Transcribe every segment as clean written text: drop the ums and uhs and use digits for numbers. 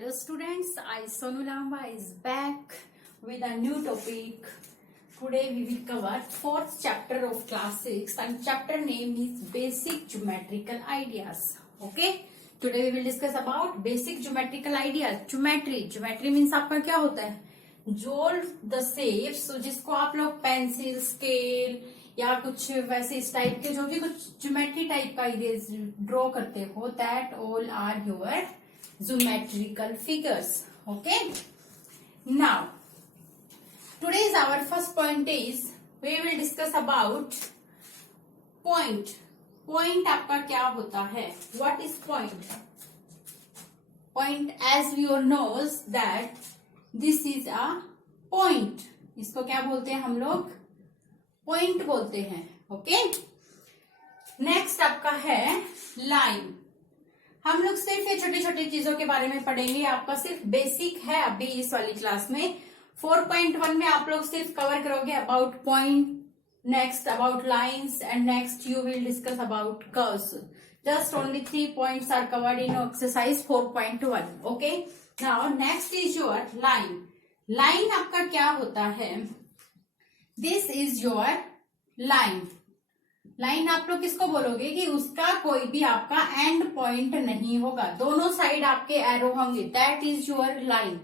Hello students, I Sonu Lamba is back with a new topic. Today we will cover fourth chapter of class 6 and chapter name is basic geometrical ideas. Okay, today we will discuss about basic geometrical ideas. Geometry means आपका क्या होता है? जोड़ the shapes जिसको आप लोग pencil scale या कुछ वैसे इस टाइप के जो भी कुछ ज्योमेट्री टाइप का आइडियाज ड्रॉ करते हो, that all are your geometrical figures. Okay, now today's our first point is we will discuss about point. आपका क्या होता है? What is point? Point, as we all knows that this is a point. इसको क्या बोलते हैं हम लोग? Point बोलते हैं. Okay, next आपका है line. हम लोग सिर्फ ये छोटी छोटी चीजों के बारे में पढ़ेंगे. आपका सिर्फ बेसिक है अभी इस वाली क्लास में. 4.1 में आप लोग सिर्फ कवर करोगे about point, next about lines and next you will discuss about curves. Just only 3 points are covered in exercise 4.1. Okay, now next is your line. Line आपका क्या होता है? This is your line. Line आप लोग किसको बोलोगे कि उसका कोई भी आपका एंड पॉइंट नहीं होगा, दोनों साइड आपके एरो होंगे. That is your line.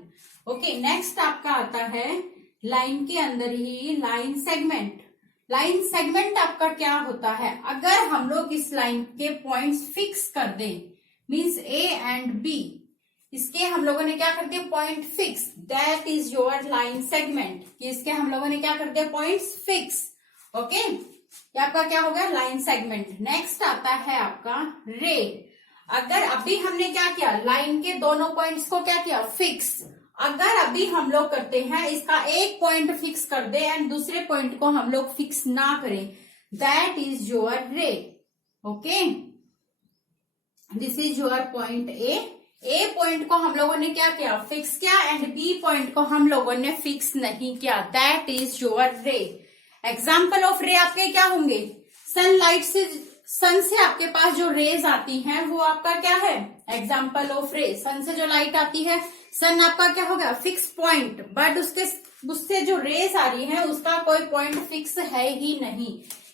Okay, next आपका आता है लाइन के अंदर ही लाइन सेगमेंट. लाइन सेगमेंट आपका क्या होता है? अगर हम लोग इस लाइन के पॉइंट्स फिक्स कर दें, मींस ए एंड बी, इसके हम लोगों ने क्या कर दिया? Point fix. That is your line segment. इसके हम लोगों ने क्या कर दिया? Points fix. ओके, ये आपका क्या हो गया? Line segment. नेक्स्ट आता है आपका रे. अगर अभी हमने क्या किया? लाइन के दोनों पॉइंट्स को क्या किया? फिक्स. अगर अभी हम लोग करते हैं इसका एक पॉइंट फिक्स कर दे एंड दूसरे पॉइंट को हम लोग फिक्स ना करें, दैट इज योर रे. Okay, this is your point A. A point को हम लोगों ने क्या किया? फिक्स किया एंड बी पॉइंट को हम लोगों ने फिक्स नहीं किया. दैट इज योर रे. एग्जाम्पल ऑफ रे आपके क्या होंगे? सनलाइट से, सन से आपके पास जो रेज आती हैं वो आपका क्या है? एग्जाम्पल ऑफ रे. सन से जो लाइट आती है, सन आपका क्या होगा? Fix point. बट उससे जो रेज आ रही है उसका कोई पॉइंट फिक्स है ही नहीं.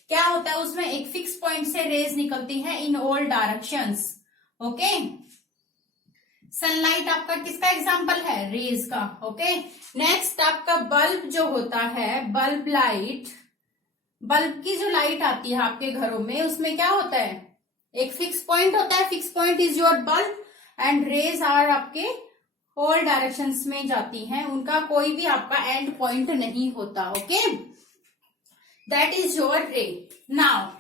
क्या होता है उसमें? एक फिक्स पॉइंट से रेज निकलती है in all directions. Okay, sunlight आपका किसका एग्जाम्पल है? रेज का. ओके, नेक्स्ट आपका बल्ब जो होता है, बल्ब लाइट. बल्ब की जो लाइट आती है आपके घरों में, उसमें क्या होता है? एक फिक्स पॉइंट होता है. Fix point is your bulb and rays are आपके ऑल डायरेक्शंस में जाती हैं. उनका कोई भी आपका एंड पॉइंट नहीं होता. ओके, दैट इज योर रे. नाउ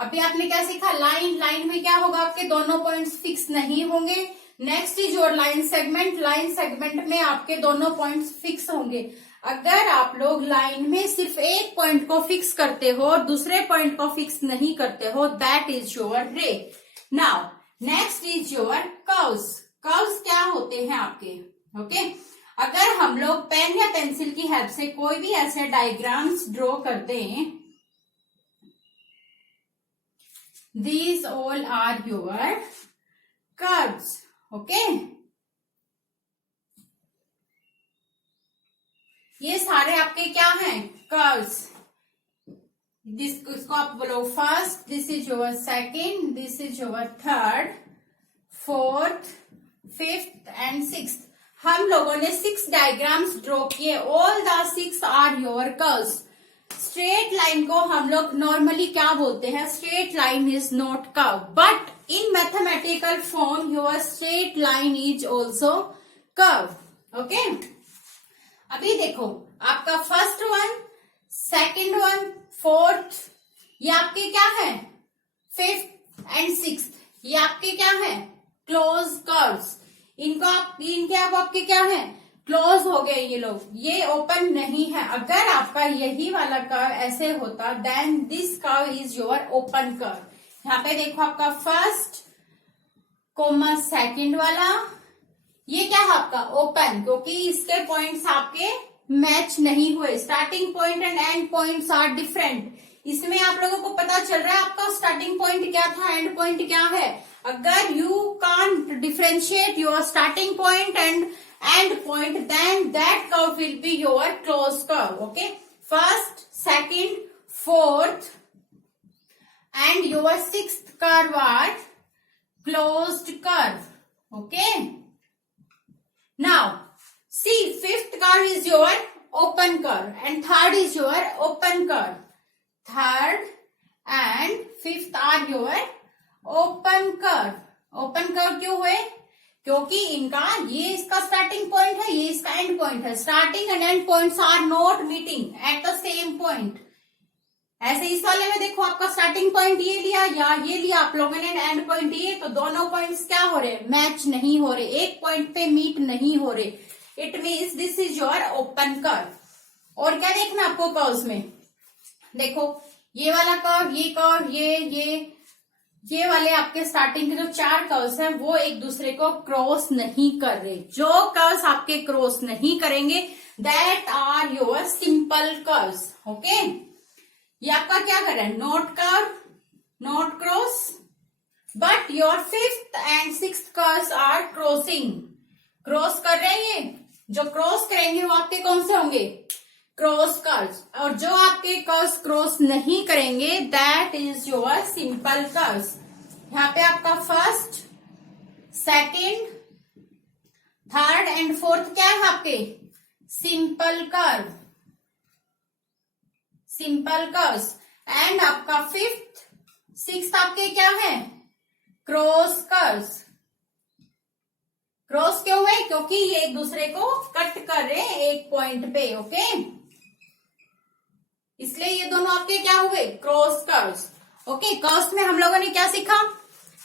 अभी आपने क्या सीखा? लाइन. लाइन में क्या होगा? आपके दोनों पॉइंट्स फिक्स नहीं होंगे. Next is your line segment. Line segment में आपके दोनों पॉइंट्स फिक्स होंगे. अगर आप लोग लाइन में सिर्फ एक पॉइंट को फिक्स करते हो और दूसरे पॉइंट को फिक्स नहीं करते हो, दैट इज योर रे. Now next is your curves. Curves क्या होते हैं आपके? ओके, अगर हम लोग पेन या पेंसिल की हेल्प से कोई भी ऐसे डायग्राम्स ड्रॉ कर दें, these all are your curves. Okay, ये सारे आपके क्या हैं? कर्व्स. इसको आप बोलो first, this is your second, this is your third, fourth, fifth and sixth. हम लोगों ने 6 डायग्राम्स ड्रॉ किए. All the 6 are your curves. Straight line को हम लोग नॉर्मली क्या बोलते हैं? Straight line is not curve, but in mathematical form your straight line is also curve. Okay, अभी देखो आपका first one, second one, fourth, ये आपके क्या है? फिफ्थ एंड सिक्स्थ, ये आपके क्या है? Close curves. इनके आपके क्या है? क्लोज हो गए ये लोग. ये ओपन नहीं है. अगर आपका यही वाला कर्व ऐसे होता, then this curve is your open curve. यहाँ पे देखो आपका फर्स्ट कोमा सेकंड वाला, ये क्या है आपका? ओपन, क्योंकि इसके पॉइंट्स आपके मैच नहीं हुए. Starting point and end points are different. इसमें आप लोगों को पता चल रहा है आपका स्टार्टिंग पॉइंट क्या था, एंड पॉइंट क्या है. अगर you can't differentiate your starting point and end point, then that curve will be your closed curve. Okay, first, second, fourth and your sixth curve are closed curve. Okay, now see, fifth curve is your open curve and third is your open curve. Third and fifth are your open curve. Open curve क्यों हुए? क्योंकि इनका ये इसका starting point है, ये इसका end point है. Starting and end points are not meeting at the same point. ऐसे इस वाले में देखो, आपका स्टार्टिंग पॉइंट ये लिया या ये लिया आप लोगों ने, एंड पॉइंट ये, तो दोनों पॉइंट्स क्या हो रहे? मैच नहीं हो रहे, एक पॉइंट पे मीट नहीं हो रहे. It means this is your open curve. और क्या देखना आपको कर्व्स में? देखो, ये वाला कर्व, ये कर्व, ये वाले आपके स्टार्टिंग के जो चार कर्व्स हैं वो एक दूसरे को क्रॉस नहीं कर रहे. जो कर्व्स आपके क्रॉस नहीं करेंगे that are your simple curves. Okay, ये आपका क्या कर रहा है? Not curve, not cross, but your fifth and sixth curves are crossing. Cross कर रहे हैं. ये जो क्रॉस करेंगे वो आपके कौन से होंगे? Cross curves. और जो आपके कर्व्स क्रॉस नहीं करेंगे that is your simple curves. यहाँ पे आपका first, second, third and fourth क्या है आपके? Simple curve, simple curves. And आपका फिफ्थ, सिक्स्थ आपके क्या है? Cross curves. क्रॉस क्यों है? क्योंकि ये एक दूसरे को कट कर रहे हैं एक पॉइंट पे. ओके, इसलिए ये दोनों आपके क्या हुए? Cross curves. ओके, कर्व्स में हम लोगों ने क्या सीखा?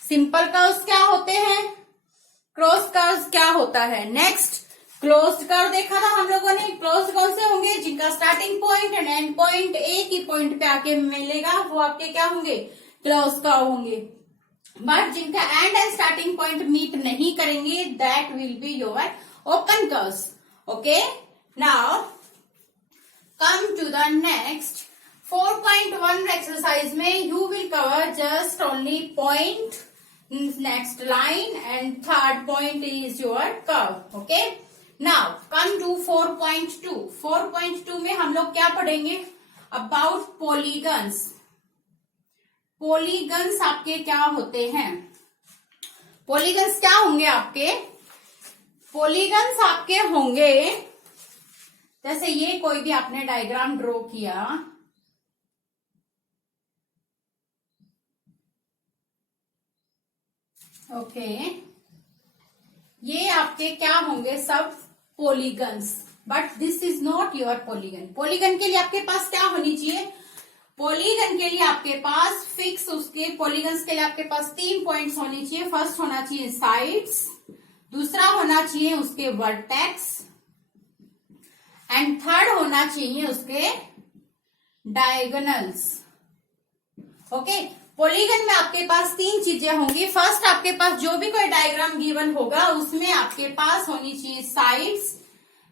सिंपल कर्व्स क्या होते हैं, क्रॉस कर्व्स क्या होता है. नेक्स्ट, क्लोज्ड कर्व देखा था हम लोगों ने. क्लोज्ड कौन से होंगे? जिनका starting point and and point एक ही पॉइंट पे आके मिलेगा वो आपके क्या होंगे? क्लोज्ड कर्व होंगे. बट जिनका end and starting point meet नहीं करेंगे that will be your open curves. Okay, now come to the next 4.1 exercise में you will cover just only point, next line and third point is your curve. Okay, now come to 4.2. 4.2 में हम लोग क्या पढ़ेंगे? about polygons. polygons आपके क्या होते हैं? polygons क्या होंगे आपके? polygons आपके होंगे, जैसे ये कोई भी आपने डायग्राम ड्रॉ किया, ओके, ये आपके क्या होंगे? सब polygons. But this is not your polygon. Polygon के लिए आपके पास क्या होनी चाहिए? पॉलीगन के लिए आपके पास फिक्स, उसके पॉलीगन्स के लिए आपके पास 3 पॉइंट्स होने चाहिए. फर्स्ट होना चाहिए साइड्स, दूसरा होना चाहिए उसके वर्टेक्स एंड थर्ड होना चाहिए उसके डायगोनल्स. ओके, पॉलीगन में आपके पास 3 चीजें होंगी. फर्स्ट, आपके पास जो भी कोई डायग्राम गिवन होगा उसमें आपके पास होनी चाहिए साइड्स,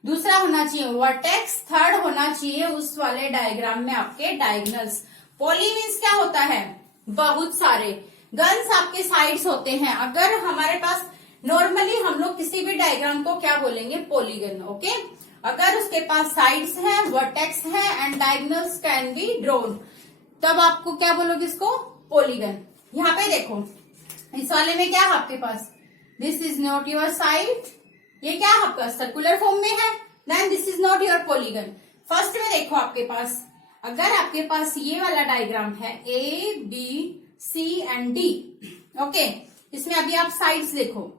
दूसरा होना चाहिए वर्टेक्स, थर्ड होना चाहिए उस वाले डायग्राम में आपके डायगोनल्स. पॉली मीन्स क्या होता है? बहुत सारे. गन्स आपके साइड्स होते हैं. अगर हमारे पास नॉर्मली हम लोग किसी भी डायग्राम को क्या बोलेंगे? पॉलीगन. ओके, अगर उसके पास साइड्स हैं, वर्टेक्स है and diagonals can be drawn, तब आपको क्या बोलोगे? इसको पॉलीगन. यहाँ पे देखो, इस वाले में क्या है आपके पास? This is not your side. ये क्या है आपका? सर्कुलर फॉर्म में है. Then this is not your polygon. First में देखो आपके पास, अगर आपके पास ये वाला डायग्राम है A B C and D. Okay, इसमें अभी आप साइड्स देखो.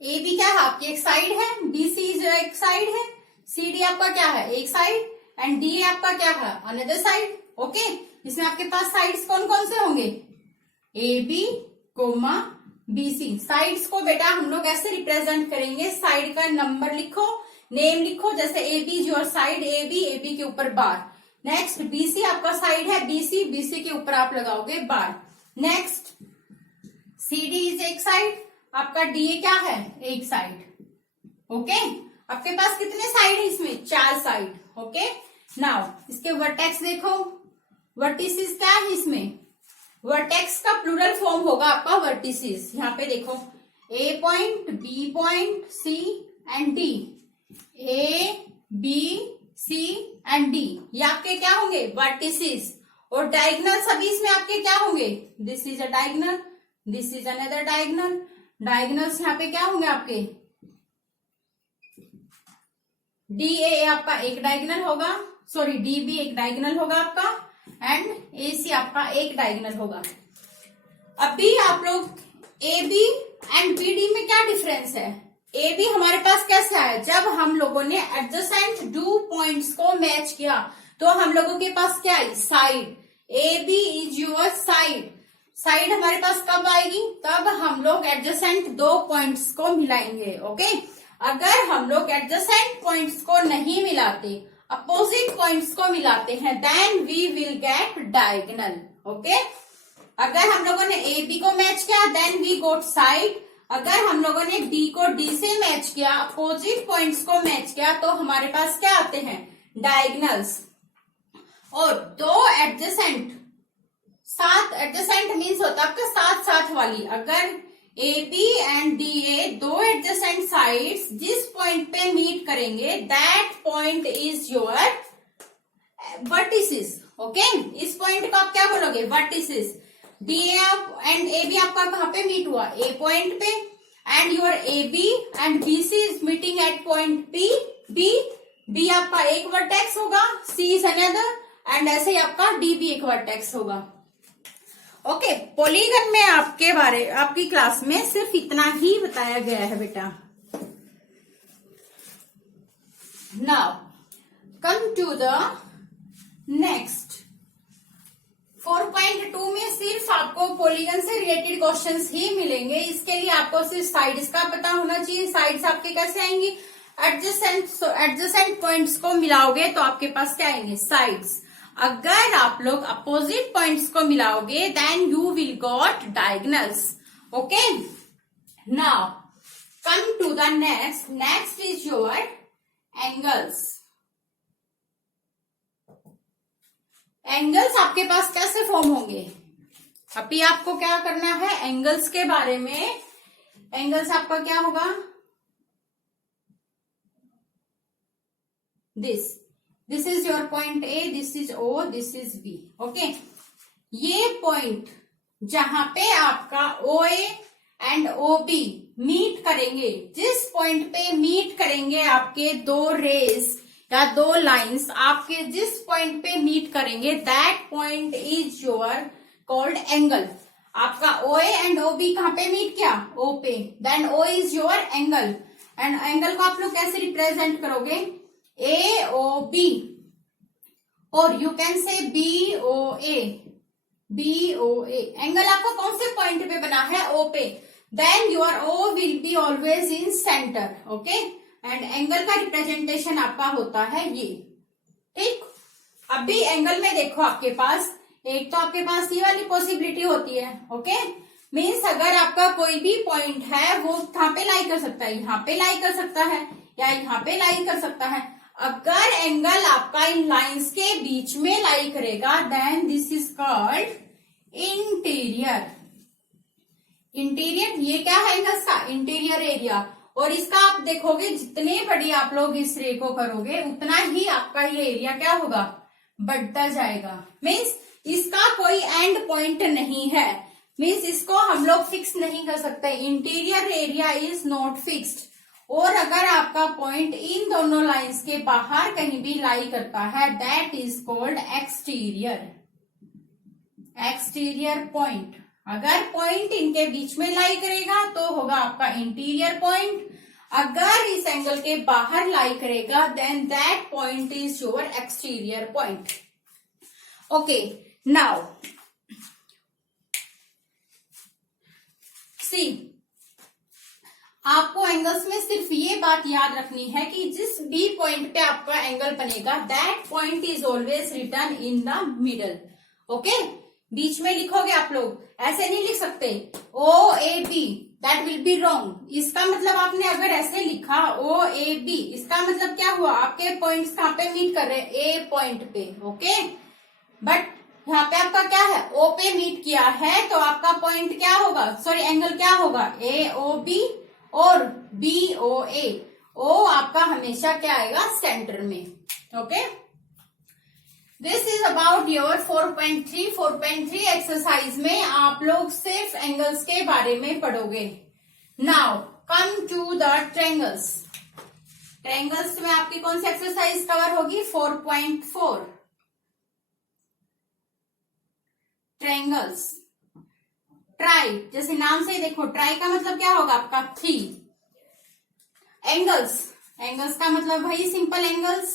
ए बी क्या है? आपकी एक साइड है. बी सी जो एक साइड है. सी डी आपका क्या है? एक साइड. एंड डी आपका क्या है? Another side. ओके, इसमें आपके पास साइड्स कौन कौन से होंगे? A B comma B C. Sides को बेटा हम लोग ऐसे रिप्रेजेंट करेंगे. साइड का नंबर लिखो, नेम लिखो. जैसे A B your side, A B के ऊपर बार. नेक्स्ट, बी सी आपका साइड है, बी सी के ऊपर आप लगाओगे बार. नेक्स्ट, सी डी इज एक साइड, आपका डी ए क्या है? एक साइड. ओके, आपके पास कितने साइड है इसमें? 4 साइड. ओके, नाउ इसके वर्टेक्स देखो. वर्टिसेस क्या है इसमें? वर्टेक्स का प्लूरल फॉर्म होगा आपका वर्टिसेस। यहाँ पे देखो A point, B point, C and D. A B C and D ये आपके क्या होंगे? वर्टिसेस। और डायगनल सभी इसमें आपके क्या होंगे? This is a diagonal, this is another diagonal. Diagonals यहाँ पे क्या होंगे आपके? डी ए आपका एक डायगनल होगा, सॉरी डी बी एक डायगनल होगा आपका, एंड ए सी आपका एक डायगनल होगा। अभी आप लोग A B and B D में क्या डिफरेंस है? ए बी हमारे पास कैसे आया? जब हम लोगों ने एडजेसेंट डू पॉइंट्स को मैच किया तो हम लोगों के पास क्या आई? Side. A B is your side. Side हमारे पास कब आएगी? तब हम लोग एडजेसेंट दो पॉइंट्स को मिलाएंगे। ओके, अगर हम लोग एडजेसेंट पॉइंट्स को नहीं मिलाते, अपोजिट पॉइंट्स को मिलाते हैं, then we will get diagonal. Okay, अगर हम लोगों ने ए बी को मैच किया देन वी गोट साइड। अगर हम लोगों ने डी को डी से मैच किया, अपोजिट पॉइंट्स को मैच किया, तो हमारे पास क्या आते हैं? डायगोनल्स। और दो एडजेसेंट, साथ एडजेसेंट मीन्स होता है आपका साथ साथ वाली। अगर A B and D A दो एडजेसेंट साइड्स जिस पॉइंट पे मीट करेंगे, that point is your vertices. Okay, इस पॉइंट को आप क्या बोलोगे? Vertices. D A and A B आपका कहाँ पे मीट हुआ? ए पॉइंट पे। And your A B and B C is meeting at point B. B B आपका एक वर्टेक्स होगा, सी इज अनदर, एंड ऐसे ही आपका डी बी एक वर्टेक्स होगा। ओके, पॉलीगन में आपकी क्लास में सिर्फ इतना ही बताया गया है बेटा। Now come to the next 4.2 में सिर्फ आपको पॉलीगन से रिलेटेड क्वेश्चंस ही मिलेंगे। इसके लिए आपको सिर्फ साइड्स का पता होना चाहिए। साइड्स आपके कैसे आएंगी? एडजेसेंट पॉइंट्स को मिलाओगे तो आपके पास क्या आएंगे? साइड्स। अगर आप लोग अपोजिट पॉइंट्स को मिलाओगे then you will got diagonals. Okay, now come to the next is your angles. Angles आपके पास कैसे फॉर्म होंगे? अभी आपको क्या करना है एंगल्स के बारे में। एंगल्स आपका क्या होगा? This is your point A, this is O, this is B. Okay, ये पॉइंट जहां पे आपका O A and O B meet करेंगे, जिस पॉइंट पे मीट करेंगे आपके दो रेस या दो लाइंस, आपके जिस पॉइंट पे मीट करेंगे that point is your called angle. आपका O A and O B कहां पे मीट किया? ओ पे, then O is your angle. And angle को आप लोग कैसे रिप्रेजेंट करोगे? ए ओ बी, और you can say B O A, B O A. Angle आपको कौन से पॉइंट पे बना है? ओ पे, then your O will be always in centre. Okay, and angle का रिप्रेजेंटेशन आपका होता है ये। ठीक, अभी एंगल में देखो आपके पास एक तो आपके पास ये वाली पॉसिबिलिटी होती है। ओके, मीन्स अगर आपका कोई भी पॉइंट है वो कहाँ पे लाई कर सकता है? यहाँ पे लाई कर सकता है या यहाँ पे लाई कर सकता है। अगर एंगल आपका इन लाइंस के बीच में लाई करेगा then this is called interior. Interior ये क्या है इसका? Interior area. और इसका आप देखोगे जितने बड़ी आप लोग इस रे को करोगे उतना ही आपका ये एरिया क्या होगा? बढ़ता जाएगा। मीन्स इसका कोई एंड पॉइंट नहीं है, मीन्स इसको हम लोग फिक्स नहीं कर सकते। Interior area is not fixed. और अगर आपका पॉइंट इन दोनों लाइंस के बाहर कहीं भी लाई करता है that is called exterior. Exterior point. अगर पॉइंट इनके बीच में लाई करेगा तो होगा आपका इंटीरियर पॉइंट। अगर इस एंगल के बाहर लाई करेगा then that point is your exterior point. Okay, now see, आपको एंगल्स में सिर्फ ये बात याद रखनी है कि जिस बी पॉइंट पे आपका एंगल बनेगा that point is always written in the middle. Okay, बीच में लिखोगे आप लोग, ऐसे नहीं लिख सकते O A B, that will be wrong. इसका मतलब आपने अगर ऐसे लिखा ओ ए बी, इसका मतलब क्या हुआ? आपके पॉइंट्स कहां पे मीट कर रहे हैं? ए पॉइंट पे। ओके, बट यहाँ पे आपका क्या है, ओ पे मीट किया है, तो आपका पॉइंट क्या होगा, सॉरी एंगल क्या होगा, ए ओ बी और बी ओ ए। ओ आपका हमेशा क्या आएगा, सेंटर में। Okay, this is about your 4.3। 4.3 exercise में आप लोग सिर्फ एंगल्स के बारे में पढ़ोगे। Now come to the triangles. Triangles में आपकी कौन सी एक्सरसाइज कवर होगी, 4.4 ट्रायंगल्स। ट्राई, जैसे नाम से ही देखो, ट्राई का मतलब क्या होगा आपका 3। एंगल्स, एंगल्स का मतलब भाई सिंपल एंगल्स,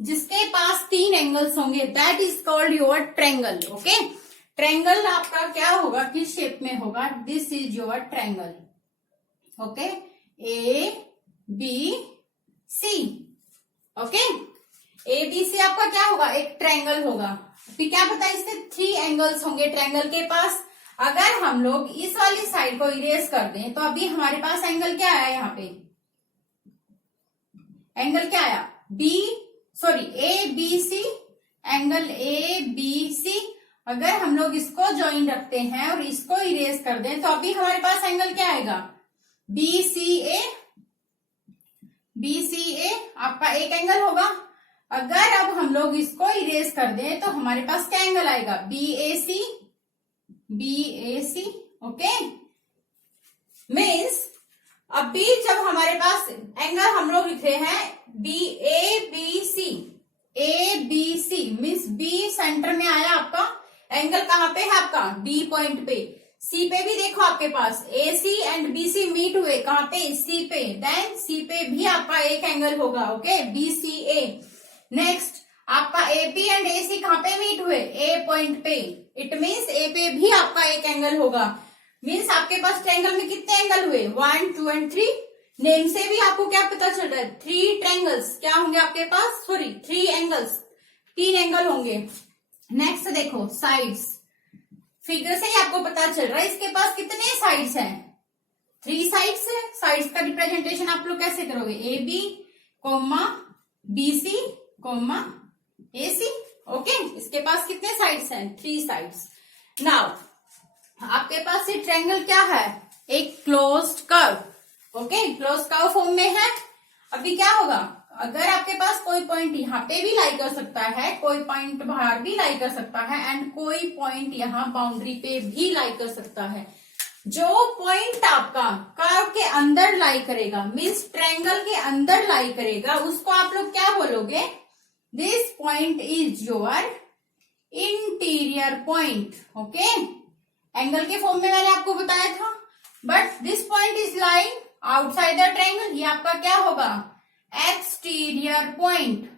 जिसके पास 3 एंगल्स होंगे that is called your triangle. Okay, triangle आपका क्या होगा, किस शेप में होगा, this is your triangle. Okay, A B C. Okay, A B C आपका क्या होगा, एक ट्रायंगल होगा। फिर क्या पता है, इससे 3 एंगल्स होंगे ट्रायंगल के पास। अगर हम लोग इस वाली साइड को इरेज कर दें तो अभी हमारे पास एंगल क्या आया, यहाँ पे एंगल क्या आया, B sorry A B C, angle A B C. अगर हम लोग इसको ज्वाइन रखते हैं और इसको इरेज कर दें तो अभी हमारे पास एंगल क्या आएगा, B C A. B C ए आपका एक एंगल होगा। अगर अब हम लोग इसको इरेज कर दें तो हमारे पास क्या एंगल आएगा, B A C. B A C. Okay, means अभी जब हमारे पास एंगल हम लोग लिख रहे हैं B A B C, A B C means B centre में आया आपका, एंगल कहाँ पे है आपका, डी पॉइंट पे। सी पे भी देखो आपके पास ए सी एंड बी सी मीट हुए, कहाँ पे, सी पे, देन सी पे भी आपका एक एंगल होगा। ओके, बी सी ए। नेक्स्ट आपका ए बी एंड ए सी कहाँ पे मीट हुए, ए पॉइंट पे, इट मीन्स ए पे भी आपका एक एंगल होगा। मीन्स आपके पास ट्रायंगल में कितने एंगल हुए, 1 2 एंड 3। नेम से भी आपको क्या पता चल रहा है, 3 ट्रायंगल्स क्या होंगे आपके पास, सॉरी 3 एंगल्स, 3 एंगल होंगे। नेक्स्ट देखो साइड्स, फिगर से ही आपको पता चल रहा है इसके पास कितने साइड्स हैं, 3 साइड्स है। साइड्स का रिप्रेजेंटेशन आप लोग कैसे करोगे, A B comma B C comma A C. Okay, इसके पास कितने साइड्स हैं, 3 साइड्स। नाउ आपके पास ये ट्रायंगल क्या है, एक closed curve. Okay, closed curve form में है। अभी क्या होगा, अगर आपके पास कोई पॉइंट यहाँ पे भी लाई कर सकता है, कोई पॉइंट बाहर भी लाई कर सकता है, एंड कोई पॉइंट यहाँ बाउंड्री पे भी लाई कर सकता है। जो पॉइंट आपका कर्व के अंदर लाई करेगा, मीन्स ट्रायंगल के अंदर लाई करेगा, उसको आप लोग क्या बोलोगे, this point is your interior point. Okay, angle के फॉर्म में मैंने आपको बताया था, but this point is lying outside the triangle, ये आपका क्या होगा, एक्सटीरियर पॉइंट।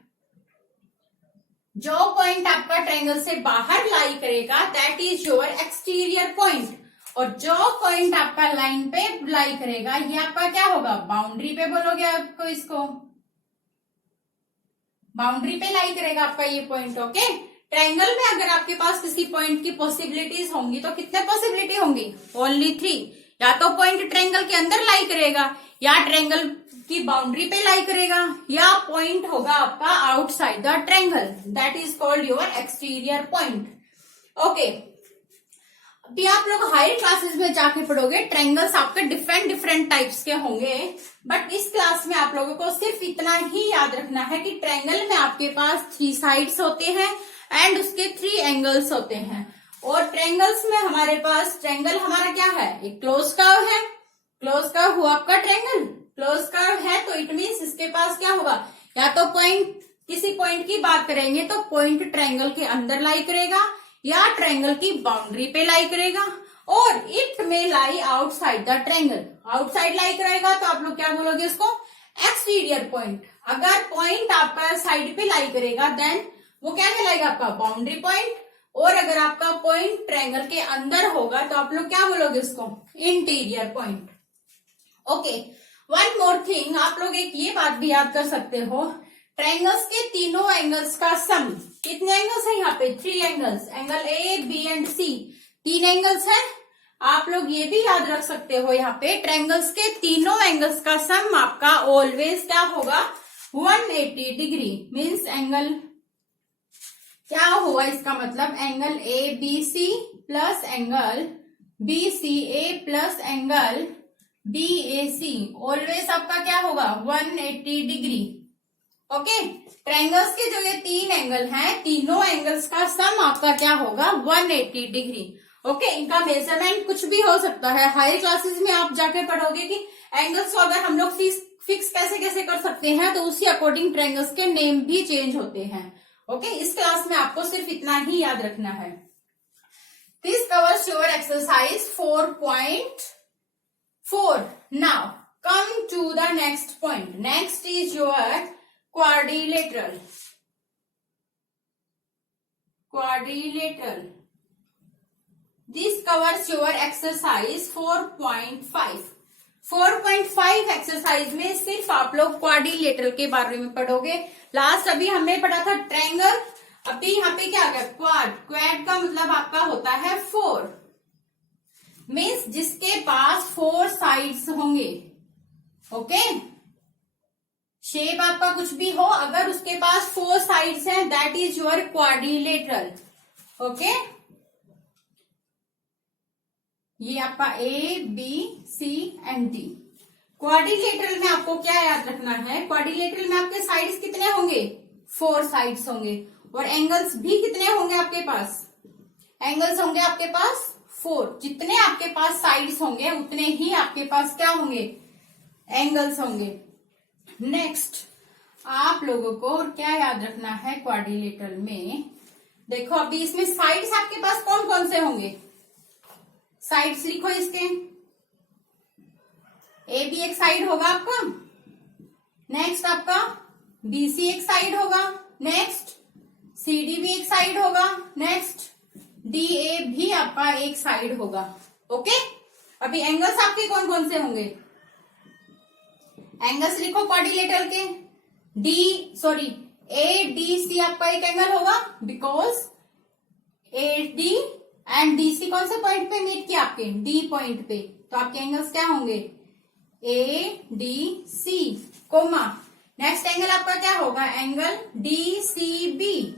जो पॉइंट आपका ट्रायंगल से बाहर लाई करेगा that is your exterior point, और जो पॉइंट आपका लाइन पे लाई करेगा ये आपका क्या होगा, बाउंड्री पे बोलोगे आपको, इसको बाउंड्री पे लाई करेगा आपका ये पॉइंट। ओके, ट्रायंगल में अगर आपके पास किसी पॉइंट की पॉसिबिलिटीज होंगी तो कितने पॉसिबिलिटी होंगी, ओनली 3। या तो पॉइंट ट्रायंगल के अंदर लाई करेगा, या ट्रायंगल की बाउंड्री पे लाई करेगा, या पॉइंट होगा आपका outside the triangle, that is called your exterior point. Okay, अभी आप लोग हायर क्लासेस में जाके पढ़ोगे, ट्रायंगल्स आपके डिफरेंट डिफरेंट टाइप्स के होंगे, बट इस क्लास में आप लोगों को सिर्फ इतना ही याद रखना है कि ट्रायंगल में आपके पास 3 साइड्स होते हैं एंड उसके 3 एंगल्स होते हैं। और ट्रायंगल्स में हमारे पास, ट्रायंगल हमारा क्या है, एक क्लोज कर्व है। क्लोज कर्व हुआ आपका ट्रायंगल, क्लोज कर्व है तो इट मीन्स इसके पास क्या होगा, या तो पॉइंट, किसी पॉइंट की बात करेंगे तो पॉइंट ट्रायंगल के अंदर लाई करेगा, या ट्रायंगल की बाउंड्री पे लाई करेगा, और इट में लाई आउटसाइड द ट्रायंगल। आउटसाइड लाई करेगा तो आप लोग क्या बोलोगे उसको, एक्सटीरियर पॉइंट। अगर पॉइंट आपका साइड पे लाई करेगा देन वो क्या कहलाएगा, आपका बाउंड्री पॉइंट। और अगर आपका पॉइंट ट्रायंगल के अंदर होगा तो आप लोग क्या बोलोगे उसको, interior point. Okay, one more thing, आप लोग एक ये बात भी याद कर सकते हो, ट्रायंगल्स के तीनों एंगल्स का सम, कितने एंगल्स है यहाँ पे, 3 angles, angle A B and C, 3 angles है। आप लोग ये भी याद रख सकते हो यहाँ पे, ट्रायंगल्स के तीनों एंगल्स का सम आपका ऑलवेज क्या होगा, 180 डिग्री। मीन्स एंगल क्या हुआ इसका मतलब, angle A B C plus angle B C A plus angle B A C always आपका क्या होगा 180 डिग्री। ओके, ट्रायंगल्स के जो ये 3 एंगल हैं, तीनों एंगल्स का सम आपका क्या होगा 180 डिग्री। ओके, इनका मेजरमेंट कुछ भी हो सकता है। हायर क्लासेस में आप जाके पढ़ोगे कि एंगल्स को अगर हम लोग फिक्स कैसे कैसे कर सकते हैं, तो उसी अकॉर्डिंग ट्रायंगल्स के नेम भी चेंज होते हैं। ओके, इस क्लास में आपको सिर्फ इतना ही याद रखना है। This covers your exercise 4.4। Now come to the next point. Next is your quadrilateral। This covers your exercise 4.5। 4.5 exercise में सिर्फ आप लोग क्वाड्रिलेटरल के बारे में पढ़ोगे। लास्ट अभी हमने पढ़ा था ट्रायंगल, अभी यहाँ पे क्या आ गया क्वाड। क्वाड का मतलब आपका होता है 4, मीन्स जिसके पास 4 साइड्स होंगे। ओके, शेप आपका कुछ भी हो, अगर उसके पास 4 साइड्स हैं, that is your quadrilateral. Okay, ये आपका A B C and D. Quadrilateral में आपको क्या याद रखना है, क्वाड्रिलेटरल में आपके साइड्स कितने होंगे 4 साइड्स होंगे, और एंगल्स भी कितने होंगे आपके पास, एंगल्स होंगे आपके पास 4। जितने आपके पास साइड्स होंगे उतने ही आपके पास क्या होंगे, एंगल्स होंगे। नेक्स्ट आप लोगों को क्या याद रखना है क्वाड्रिलेटरल में, देखो अभी इसमें साइड्स आपके पास कौन कौन से होंगे, साइड्स लिखो इसके। ए बी एक साइड होगा आपका, नेक्स्ट आपका बी सी एक साइड होगा, नेक्स्ट सी डी भी एक साइड होगा, नेक्स्ट डी ए भी आपका एक साइड होगा। ओके, अभी एंगल्स आपके कौन कौन से होंगे, एंगल्स लिखो क्वाड्रिलेटरल के। ए डी सी आपका एक एंगल होगा, because A D and D C कौन से पॉइंट पे मीट किया, आपके डी पॉइंट पे, तो आपके एंगल्स क्या होंगे A D C comma. Next angle आपका क्या होगा, angle D C B,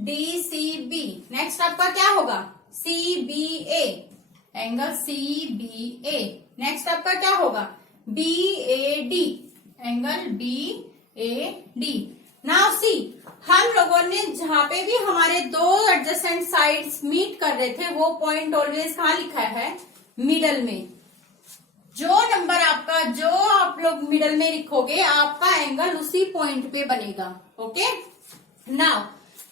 D C B. Next आपका क्या होगा C B A, angle C B A. Next आपका क्या होगा B A D, angle B A D. Now see, हम लोगों ने जहां पे भी हमारे 2 एडजेसेंट साइड्स मीट कर रहे थे, वो पॉइंट ऑलवेज कहाँ लिखा है, मिडल में। जो नंबर आपका, जो आप लोग मिडल में लिखोगे, आपका एंगल उसी पॉइंट पे बनेगा। ओके, नाउ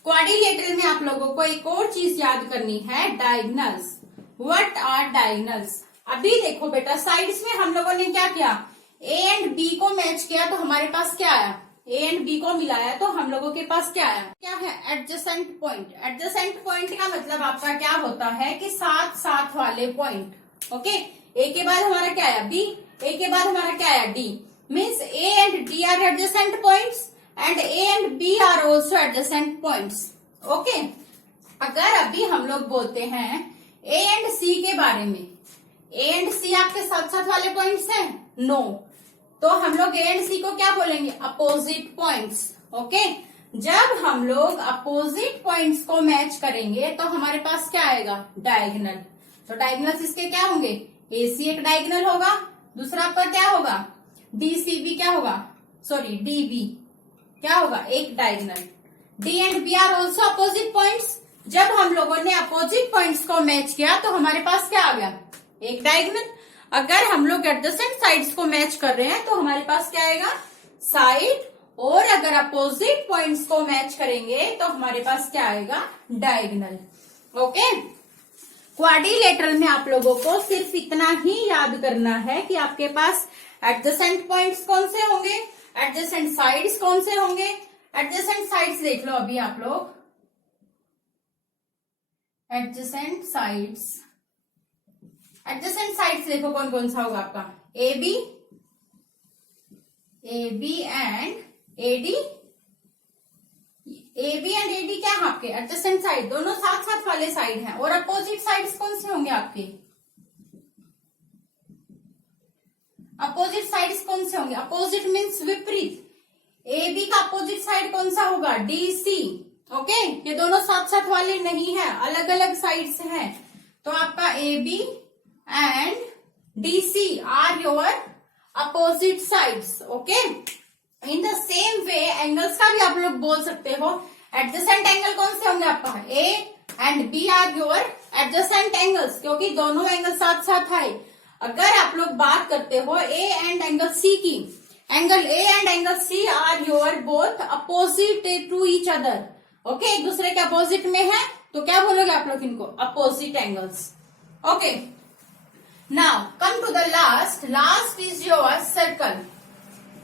क्वाड्रिलेटरल में आप लोगों को एक और चीज याद करनी है, डायगोनल्स। What are diagonals. अभी देखो बेटा, साइड्स में हम लोगों ने क्या किया, ए एंड बी को मैच किया, तो हमारे पास क्या आया, ए एंड बी को मिलाया तो हम लोगों के पास क्या आया, क्या है एडजेसेंट पॉइंट। एडजेसेंट पॉइंट का मतलब आपका क्या होता है कि साथ साथ वाले पॉइंट। ओके, ए के बाद हमारा क्या आया बी, ए के बाद हमारा क्या आया D, means A and D are adjacent points and A and B are also adjacent points. Okay, अगर अभी हम लोग बोलते हैं ए एंड सी के बारे में, ए एंड सी आपके साथ साथ वाले पॉइंट्स हैं, नो, तो हम लोग ए एंड सी को क्या बोलेंगे, अपोजिट पॉइंट्स। ओके, जब हम लोग अपोजिट पॉइंट्स को मैच करेंगे तो हमारे पास क्या आएगा, डायगोनल। तो डायगोनल्स इसके क्या होंगे, ए सी एक डायगोनल होगा, दूसरा आपका क्या होगा डी सी बी, क्या होगा सॉरी डी बी क्या होगा एक diagonal. D and B are also opposite points. जब हम लोगों ने अपोजिट पॉइंट्स को मैच किया तो हमारे पास क्या आ गया, एक डायगोनल। अगर हम लोग एडजेसेंट साइड्स को मैच कर रहे हैं तो हमारे पास क्या आएगा, साइड, और अगर अपोजिट पॉइंट्स को मैच करेंगे तो हमारे पास क्या आएगा, डायगोनल। ओके, क्वाड्रिलेटरल में आप लोगों को सिर्फ इतना ही याद करना है कि आपके पास एडजेसेंट पॉइंट्स कौन से होंगे, एडजेसेंट साइड्स कौन से होंगे। एडजेसेंट साइड्स देख लो अभी आप लोग, एडजेसेंट साइड्स, एडजेसेंट साइड्स देखो कौन कौन सा होगा आपका, A B and A D. A B and A D क्या है आपके एडजेसेंट साइड, दोनों साथ साथ वाले साइड हैं। और अपोजिट साइड्स कौन से होंगे आपके, अपोजिट साइड्स कौन से होंगे, अपोजिट मीन्स विपरीत। ए बी का अपोजिट साइड कौन सा होगा, डी सी, ओके, ये दोनों साथ साथ वाले नहीं है, अलग अलग साइड से हैं। तो आपका A B and D C are your opposite sides. Okay, in the same way angles का भी आप लोग बोल सकते हो। एडजेसेंट एंगल कौन से होंगे आपका, A and B are your adjacent angles, क्योंकि दोनों एंगल साथ साथ आए। अगर आप लोग बात करते हो ए एंड एंगल सी की, angle A and angle C are your both opposite to each other. Okay, एक दूसरे के अपोजिट में है, तो क्या बोलोगे आप लोग इनको, opposite angles. Okay, now come to the last is your circle.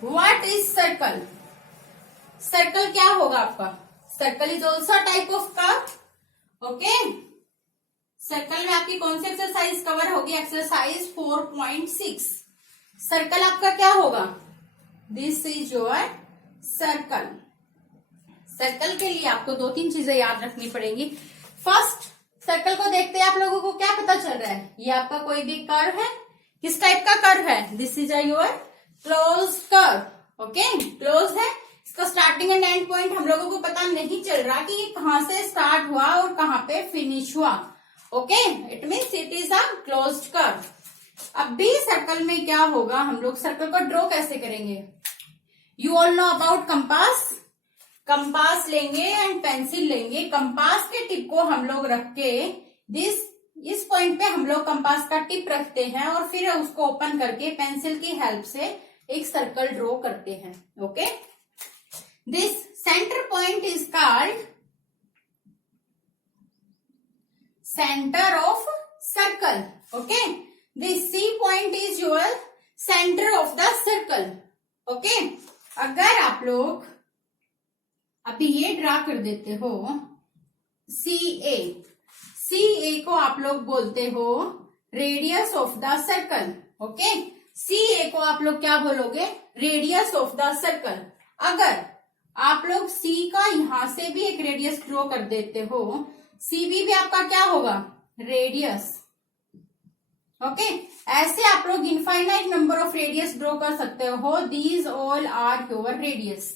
What is circle? Circle क्या होगा आपका, circle is also type of curve. Okay, circle में आपकी कौन सी एक्सरसाइज कवर होगी, एक्सरसाइज 4.6। सर्कल आपका क्या होगा, this is your circle. Circle के लिए आपको 2-3 चीजें याद रखनी पड़ेंगी। फर्स्ट, सर्कल को देखते हैं आप लोगों को क्या पता चल रहा है, ये आपका कोई भी कर्व है, किस टाइप का कर्व है, this is your close curve. Okay, close है, इसका स्टार्टिंग एंड एंड पॉइंट हम लोगों को पता नहीं चल रहा कि ये कहां से स्टार्ट हुआ और कहां पे फिनिश हुआ। Okay, it means it is a closed curve. अब भी सर्कल में क्या होगा, हम लोग सर्कल को ड्रॉ कैसे करेंगे, you all know about compass. Compass लेंगे एंड पेंसिल लेंगे, कंपास के टिप को हम लोग रख के इस पॉइंट पे हम लोग कंपास का टिप रखते हैं और फिर उसको ओपन करके पेंसिल की हेल्प से एक सर्कल ड्रॉ करते हैं। Okay, this centre point is called centre of circle. Okay, this C point is your centre of the circle. Okay, अगर आप लोग अभी ये ड्रा कर देते हो सी ए को आप लोग बोलते हो radius of the circle. Okay, C A को आप लोग क्या बोलोगे, रेडियस ऑफ द सर्कल। अगर आप लोग सी का यहां से भी एक रेडियस ड्रॉ कर देते हो, सी बी भी आपका क्या होगा, रेडियस। ओके, ऐसे आप लोग infinite number of radius draw कर सकते हो, these all are your radius.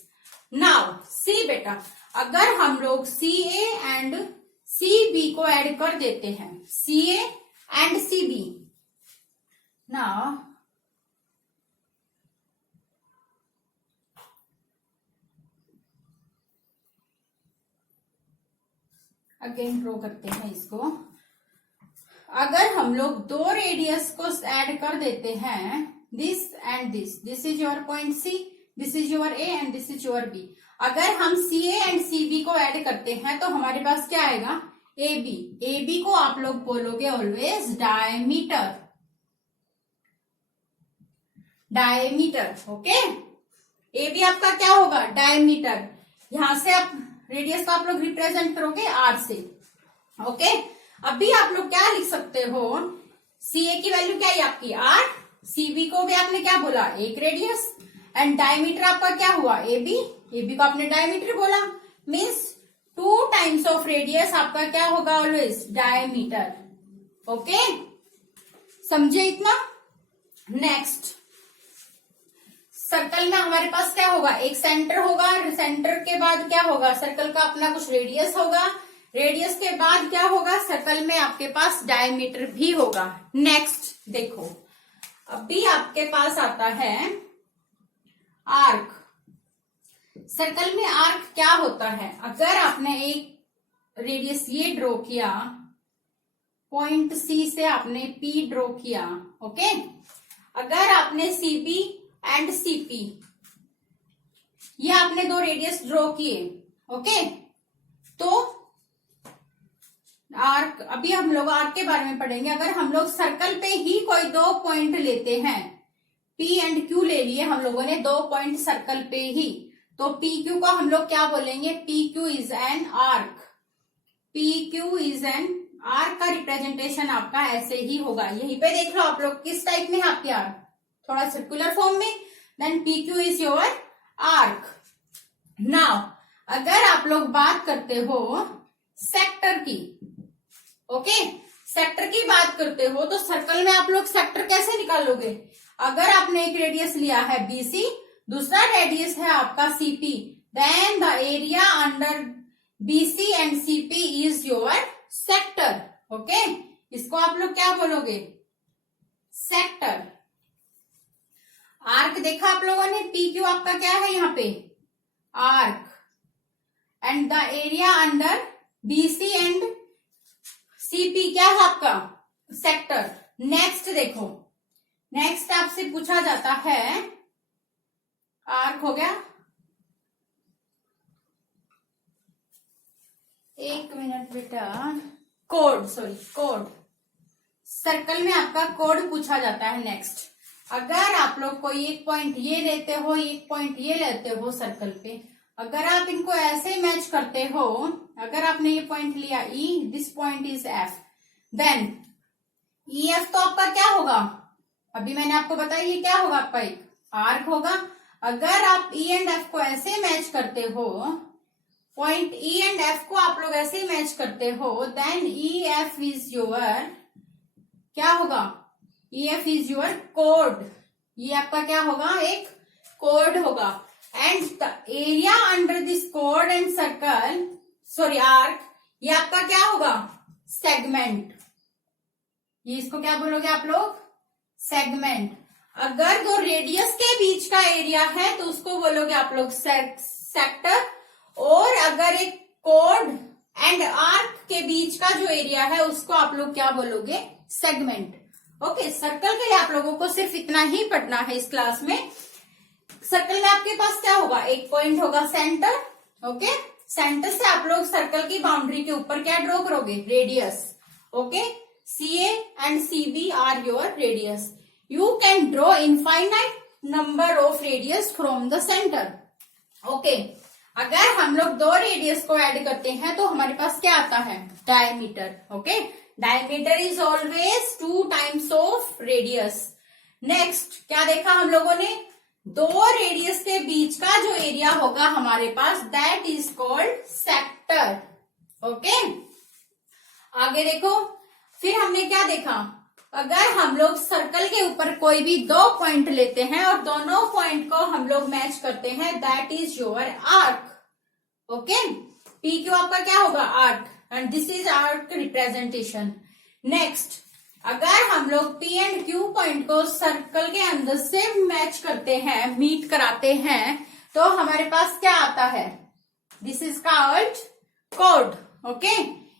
Now C बेटा, अगर हम लोग C A and C B को ऐड कर देते हैं, C A and C B, now again draw करते हैं इसको। अगर हम लोग 2 रेडियस को ऐड कर देते हैं, this and this is your point C, this is your A and this is your B. अगर हम C A and C B को ऐड करते हैं तो हमारे पास क्या आएगा, ए बी। ए बी को आप लोग बोलोगे always diameter. Diameter, okay, A B आपका क्या होगा, डायमीटर। यहां से आप रेडियस को आप लोग रिप्रेजेंट करोगे आर से। ओके, अभी आप लोग क्या लिख सकते हो, सी ए की वैल्यू क्या है आपकी आर, सी बी को भी आपने क्या बोला, एक रेडियस, एंड डायमीटर आपका क्या हुआ, ए बी को आपने डायमीटर बोला, मीन्स 2 टाइम्स ऑफ रेडियस आपका क्या होगा, ऑलवेज डायमीटर। ओके, समझे इतना। नेक्स्ट, सर्कल में हमारे पास क्या होगा, एक सेंटर होगा, सेंटर के बाद क्या होगा, सर्कल का अपना कुछ रेडियस होगा, रेडियस के बाद क्या होगा, सर्कल में आपके पास डायमीटर भी होगा। नेक्स्ट देखो, अभी आपके पास आता है आर्क। सर्कल में आर्क क्या होता है, अगर आपने एक रेडियस ये ड्रॉ किया, पॉइंट सी से आपने पी ड्रॉ किया। ओके, अगर आपने सीबी एंड सीपी, ये आपने 2 रेडियस ड्रॉ किए। ओके, तो आर्क, अभी हम लोग आर्क के बारे में पढ़ेंगे। अगर हम लोग सर्कल पे ही कोई 2 पॉइंट लेते हैं, पी एंड क्यू ले लिए हम लोगों ने 2 पॉइंट सर्कल पे ही, तो पी क्यू को हम लोग क्या बोलेंगे, P Q is an arc. P Q is an arc का रिप्रेजेंटेशन आपका ऐसे ही होगा। यहीं पे देख लो आप लोग किस टाइप में है आपकी आर्क, थोड़ा सर्कुलर फॉर्म में, then P Q is your arc. Now अगर आप लोग बात करते हो सेक्टर की, ओके, सेक्टर की बात करते हो तो सर्कल में आप लोग सेक्टर कैसे निकालोगे, अगर आपने एक रेडियस लिया है बीसी, दूसरा रेडियस है आपका CP, then the area under BC and CP is your sector. Okay, इसको आप लोग क्या बोलोगे? सेक्टर। आर्क देखा आप लोगों ने, PQ आपका क्या है यहाँ पे? Arc. And the area under BC and CP क्या है आपका? सेक्टर। नेक्स्ट देखो, नेक्स्ट आपसे पूछा जाता है, आर्क हो गया, एक मिनट बेटा, कोड, सॉरी कोड। सर्कल में आपका कोड पूछा जाता है। नेक्स्ट, अगर आप लोग कोई एक पॉइंट ये लेते हो, एक पॉइंट ये लेते हो सर्कल पे, अगर आप इनको ऐसे मैच करते हो, अगर आपने ये पॉइंट लिया E, this point is F, then EF तो आपका क्या होगा? अभी मैंने आपको बताया ये क्या होगा आपका? एक आर्क होगा। अगर आप E एंड F को ऐसे मैच करते हो, पॉइंट E एंड F को आप लोग ऐसे मैच करते हो, देन EF इज योर क्या होगा? EF is your code. ये आपका क्या होगा? एक कोड होगा। And the area under this code and circle, sorry arc, ये आपका क्या होगा? सेगमेंट। ये इसको क्या बोलोगे आप लोग? सेगमेंट। अगर दो रेडियस के बीच का एरिया है तो उसको बोलोगे आप लोग सेक्टर, और अगर एक कोड एंड आर्क के बीच का जो एरिया है उसको आप लोग क्या बोलोगे? सेगमेंट। ओके, सर्कल के लिए आप लोगों को सिर्फ इतना ही पढ़ना है इस क्लास में। सर्कल में आपके पास क्या होगा? एक पॉइंट होगा सेंटर। ओके, सेंटर से आप लोग सर्कल की बाउंड्री के ऊपर क्या ड्रॉ करोगे? Radius. Okay, CA and CB are your radius. You can draw infinite number of radius from the centre. Okay, अगर हम लोग दो रेडियस को ऐड करते हैं तो हमारे पास क्या आता है? Diameter. Okay, diameter is always 2 times of radius. Next क्या देखा हम लोगों ने? दो रेडियस के बीच का जो एरिया होगा हमारे पास, that is called sector. Okay, आगे देखो, फिर हमने क्या देखा? अगर हम लोग सर्कल के ऊपर कोई भी दो पॉइंट लेते हैं और दोनों पॉइंट को हम लोग मैच करते हैं, that is your arc. Okay, PQ आपका क्या होगा? Arc, and this is arc representation. Next, अगर हम लोग P एंड Q पॉइंट को सर्कल के अंदर से मैच करते हैं, मीट कराते हैं, तो हमारे पास क्या आता है? This is called code. Okay,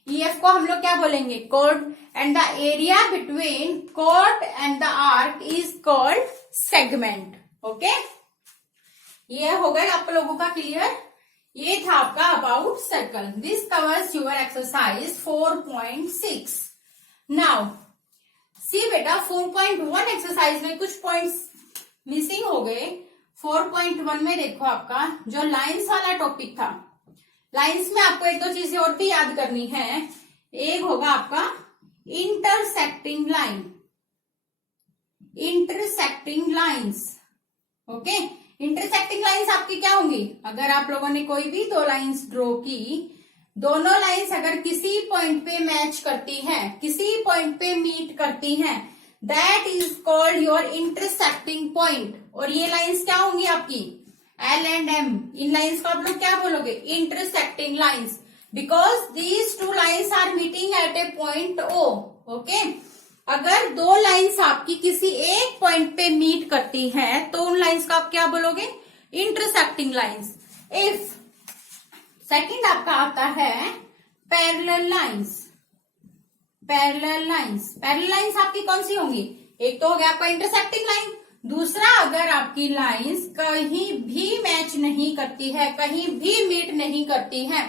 EF को हम लोग क्या बोलेंगे? Code. And the area between code and the arc is called segment. Okay, ये हो गया आप लोगों का क्लियर। ये था आपका about circle. This covers your exercise 4.6। Now C बेटा, 4.1 एक्सरसाइज में कुछ पॉइंट्स मिसिंग हो गए। 4.1 में देखो आपका जो लाइंस वाला टॉपिक था, लाइंस में आपको एक दो चीजें और भी याद करनी है। एक होगा आपका intersecting line, intersecting lines. Okay, intersecting lines आपकी क्या होंगी? अगर आप लोगों ने कोई भी दो लाइंस ड्रॉ की, दोनों लाइंस अगर किसी पॉइंट पे मैच करती हैं, किसी पॉइंट पे मीट करती हैं, that is called your intersecting point. और ये लाइंस क्या होंगी आपकी? L and M। इन लाइंस को आप लोग क्या बोलोगे? Intersecting lines, because these two lines are meeting at a point O। Okay, अगर दो लाइंस आपकी किसी एक पॉइंट पे मीट करती हैं तो उन लाइंस का आप क्या बोलोगे? Intersecting lines. इफ सेकंड आपका आता है parallel lines. Parallel lines, parallel lines आपकी कौन सी होंगी? एक तो हो गया आपका इंटरसेक्टिंग लाइन, दूसरा अगर आपकी लाइंस कहीं भी मैच नहीं करती है, कहीं भी मीट नहीं करती है,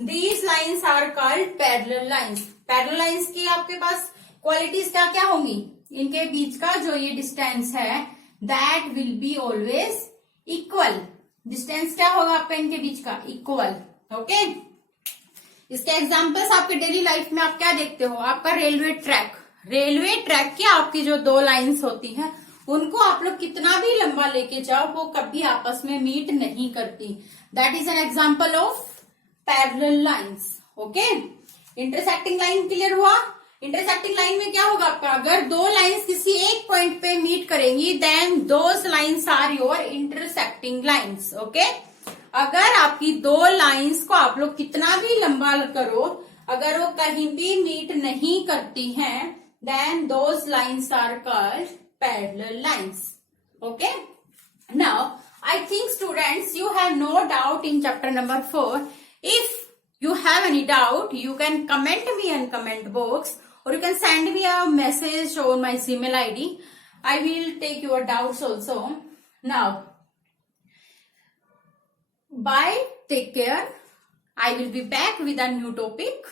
these lines are called parallel lines. Parallel lines की आपके पास क्वालिटीज क्या क्या होंगी? इनके बीच का जो ये डिस्टेंस है, that will be always equal. Distance क्या होगा आपका इनके बीच का? इक्वल। ओके, इसके एग्जांपल्स आपके डेली लाइफ में आप क्या देखते हो? आपका रेलवे ट्रैक, रेलवे ट्रैक की आपकी जो दो लाइंस होती हैं, उनको आप लोग कितना भी लंबा लेके जाओ, वो कभी आपस में मीट नहीं करती। That is an example of parallel lines. Okay, intersecting line clear हुआ? इंटरसेक्टिंग लाइन में क्या होगा आपका? अगर दो लाइंस किसी एक पॉइंट पे मीट करेंगी, then those lines are your intersecting lines. Okay, अगर आपकी दो लाइंस को आप लोग कितना भी लंबा करो, अगर वो कहीं भी मीट नहीं करती हैं, then those lines are called parallel lines. Okay? Now, I think students, you have no doubt in chapter number 4. If you have any doubt, you can comment me in comment box, or you can send me a message on my Gmail ID. I will take your doubts also. Now, bye, take care. I will be back with a new topic.